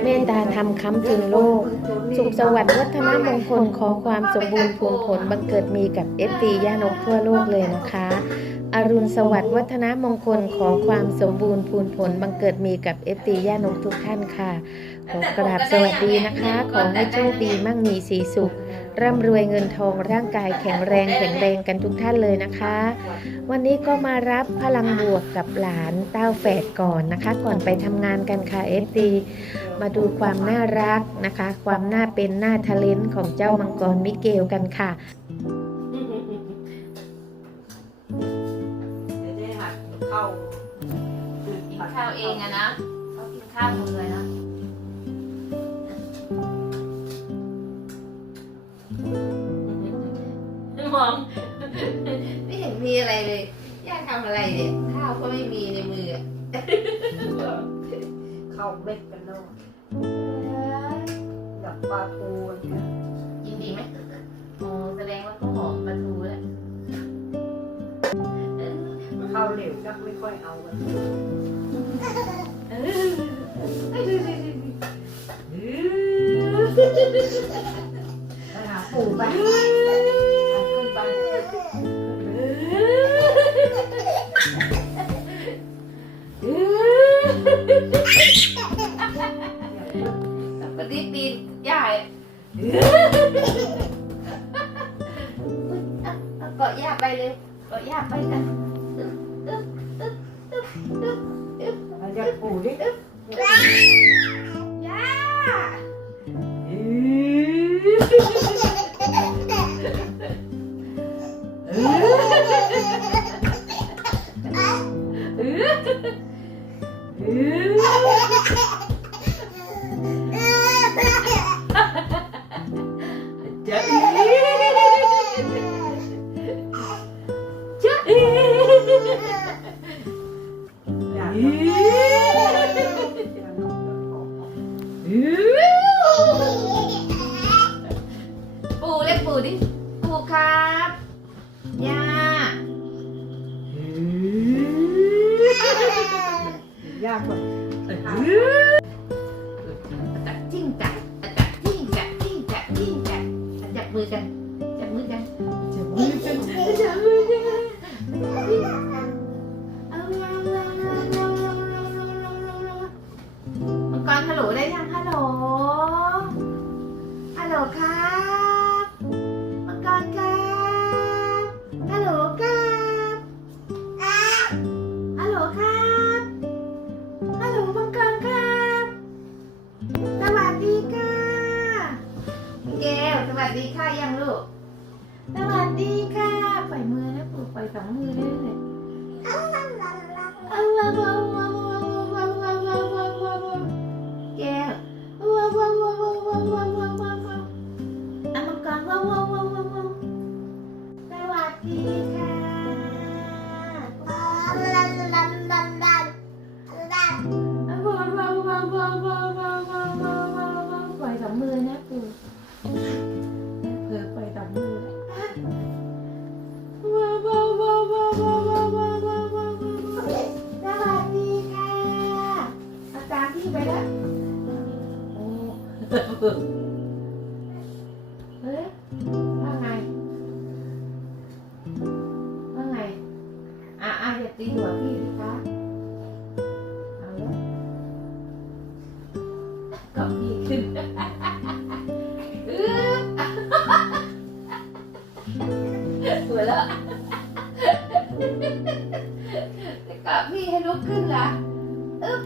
เมตตาธรรมค้ำจุนโลก สุขสวัสดิ์วัฒนมงคลขอความสมบูรณ์พูนผลบังเกิดมีกับเอฟตีย่านกทั่วโลกเลยนะคะ อรุณสวัสดิ์วัฒนมงคลขอความสมบูรณ์พูนผลบังเกิดมีกับเอฟตีย่านกทุกท่านค่ะ ขอกราบสวัสดีนะคะ ขอให้โชคดีมั่งมีสีสุขร่ำรวยเงินทองร่างกายแข็งแรงแข็งแรงกันทุกท่านเลยนะคะ วันนี้ก็มารับพลังบวกกับหลานเต้าแฝดก่อนนะคะ ก่อนไปทำงานกันค่ะเอฟตี มาดูความน่ารักนะคะ ความน่าเป็นหน้าทะเลนของเจ้ามังกรมิเกลกันค่ะเดี๋ยวได้หัดเข้ากินข้าวเองอะนะเขากินข้าวหมดเลยนะมองไม่เห็นมีอะไรเลยย่าทำอะไรเนี่ยข้าวก็ไม่มีในมืออะเข้าเม็ดกันแล้ว อยากปลาทูเนี่ยกินดีไหมโอ้แสดงว่าเขาหอมปลาทูแล้วเข้าเหลวจักไม่ค่อยเอากันไปหาปู่ไป Dạ bây giờ Ajak kulit. Ya. Yeah. ากกว่าจับ ขึ้นหัวแล้วจะกอดพี่ให้ลุกขึ้นล่ะอึ๊บ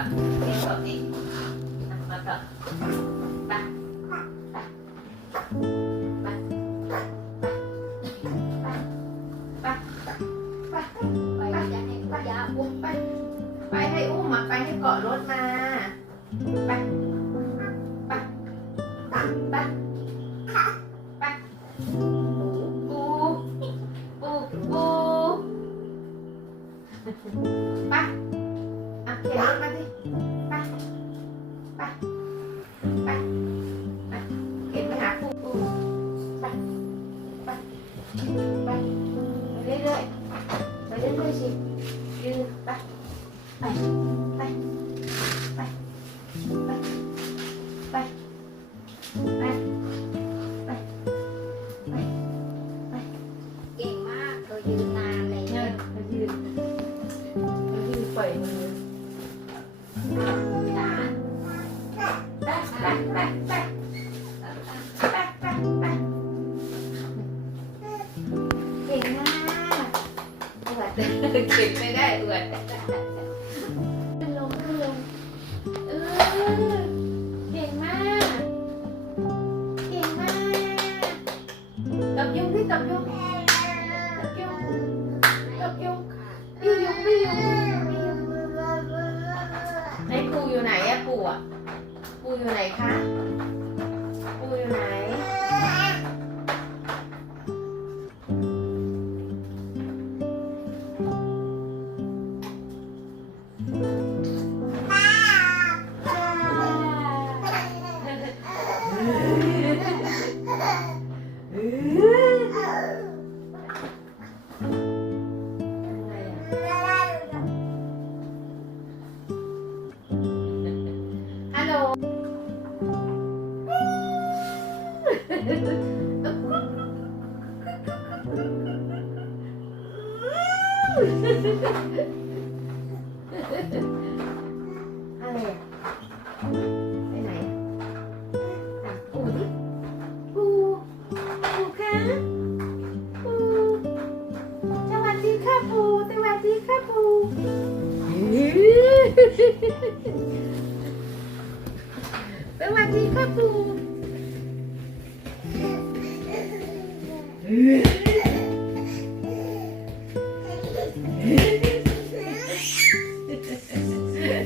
Ba. Ba. ไปให้อุ้มมาไปให้เกาะรถมา ไป ไป ไป ไป ปู ปู ปู ไป để lên ba đi. Ba. Ba. Ba. Ba. Kiểm hạ phụ ừ. Ba. Ba. Ba. Rồi lên rồi Rồi lên rồi gì? Ba. Ba. statement that Woo!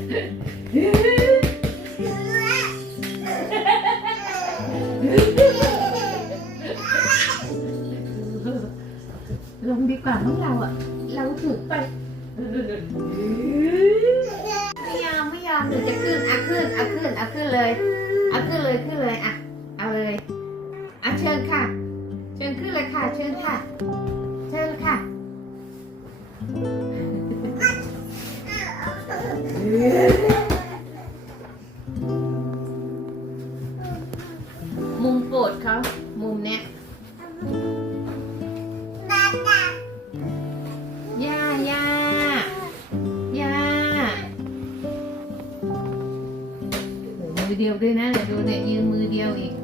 ลงดีกว่าของเราอะ เราถือไปไม่ยอมไม่ยอมหนูจะขึ้นอะขึ้นอะขึ้นอะขึ้นเลยอะขึ้นเลยขึ้นเลยอะเอาเลยอะเชิญค่ะ เชิญขึ้นเลยค่ะ เชิญค่ะ ปรดเขามุมเนี้ยย่าย่าย่ามือเดียวด้วยนะเดี๋ยวดูเนี่ยยืนมือเดียวอีก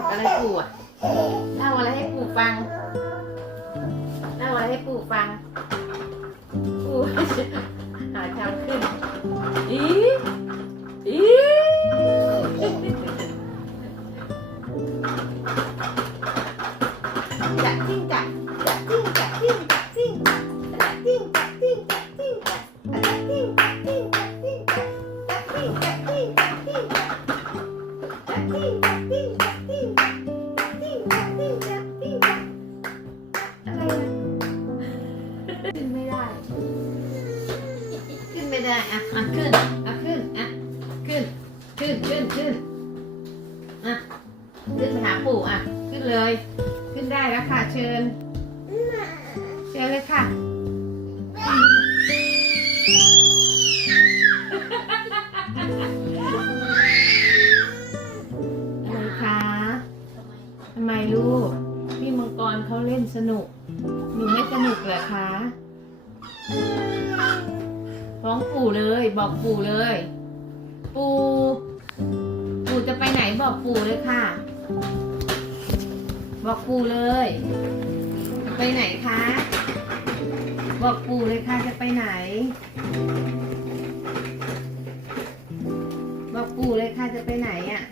บอกอะไรปู่อะเล่าอะไรให้ปู่ฟังเล่าอะไรให้ปู่ฟัง ปู่หาทางขึ้น อีอี I, I, I could. ปู่เลย บอกปู่เลย ปู่ปู่จะไปไหนบอกปู่เลยค่ะ บอกปู่เลยจะไปไหนคะ บอกปู่เลยค่ะจะไปไหน บอกปู่เลยค่ะจะไปไหนอะ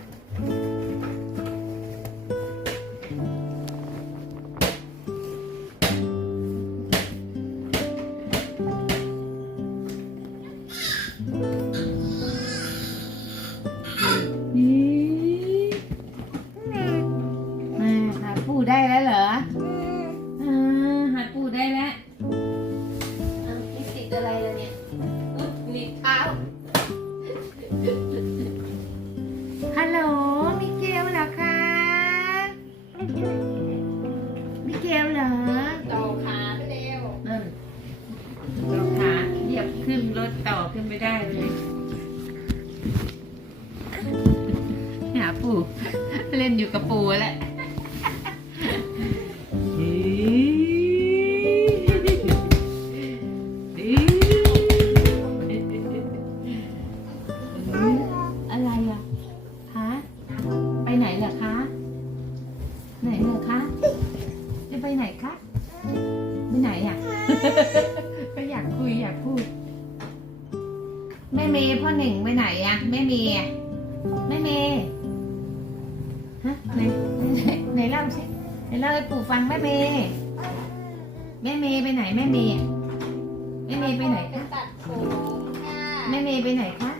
ย์ไปไหนคะแม่เมย์ไปไหนคะ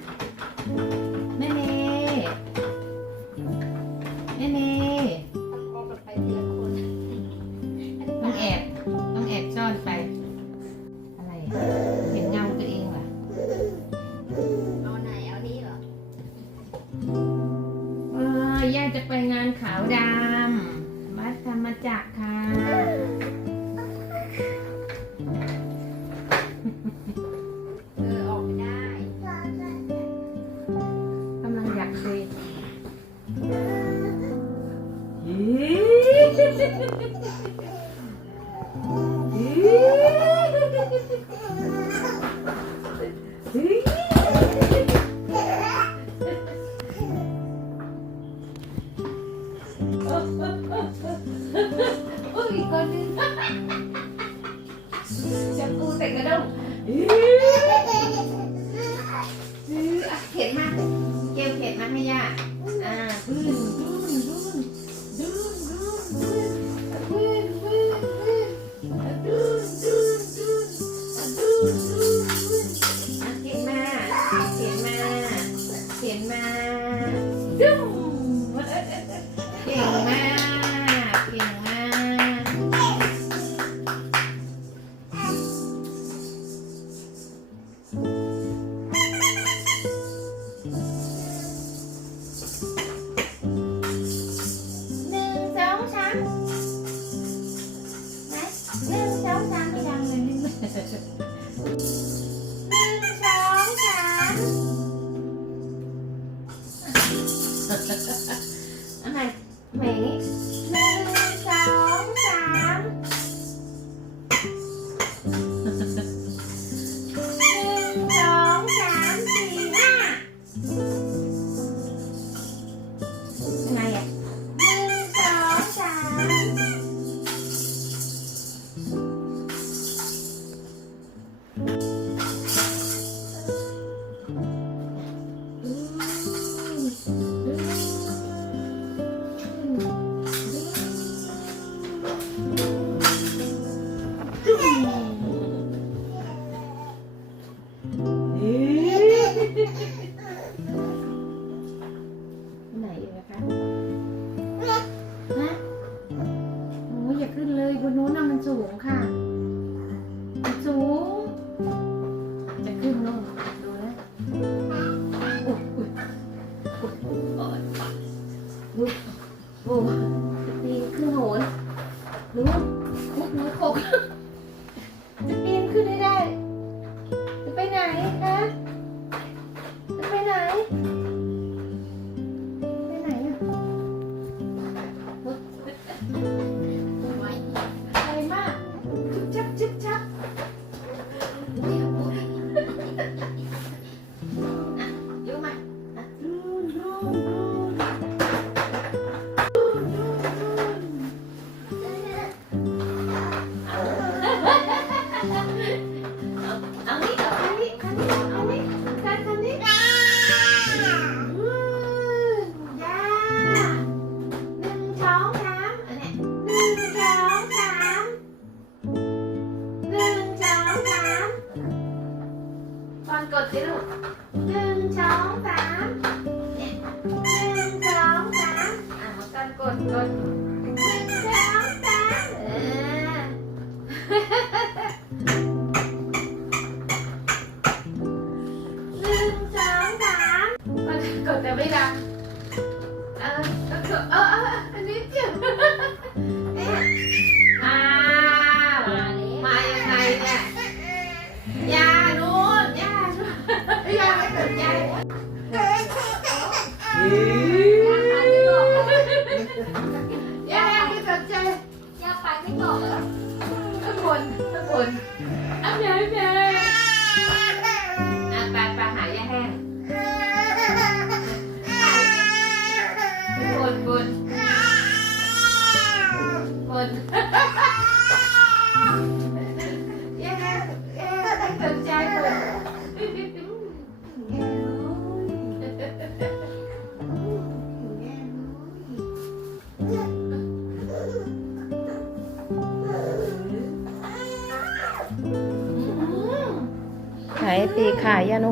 โ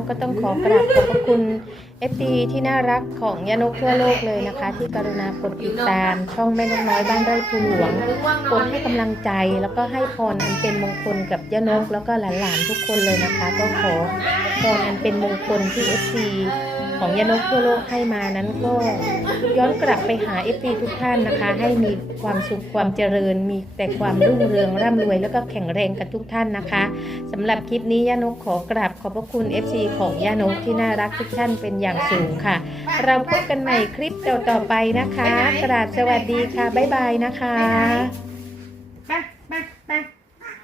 ก็ต้องขอกราบขอบพระคุณเอฟซีที่น่ารักของยานกทั่วโลกเลยนะคะ ที่กรุณากดติดตามช่องแม่นกน้อยบ้านไร่ภูหลวงกดให้กำลังใจแล้วก็ให้พรอันเป็นมงคลกับยานกแล้วก็หลานๆทุกคนเลยนะคะ ก็ขอพรอันเป็นมงคลที่เอฟซี ของยานกทั่วโลกให้มานั้นก็ย้อนกลับไปหาเอฟซีทุกท่านนะคะ ให้มีความสุขความเจริญ มีแต่ความรุ่งเรืองร่ำรวย แล้วก็แข็งแรงกันทุกท่านนะคะสำหรับคลิปนี้ยานกขอกราบขอบพระคุณ FC ของยานกที่น่ารักทุกท่านเป็นอย่างสูงค่ะ เราพบกันใหม่คลิปต่อๆไปนะคะ กราบสวัสดีค่ะบ๊ายบายนะคะ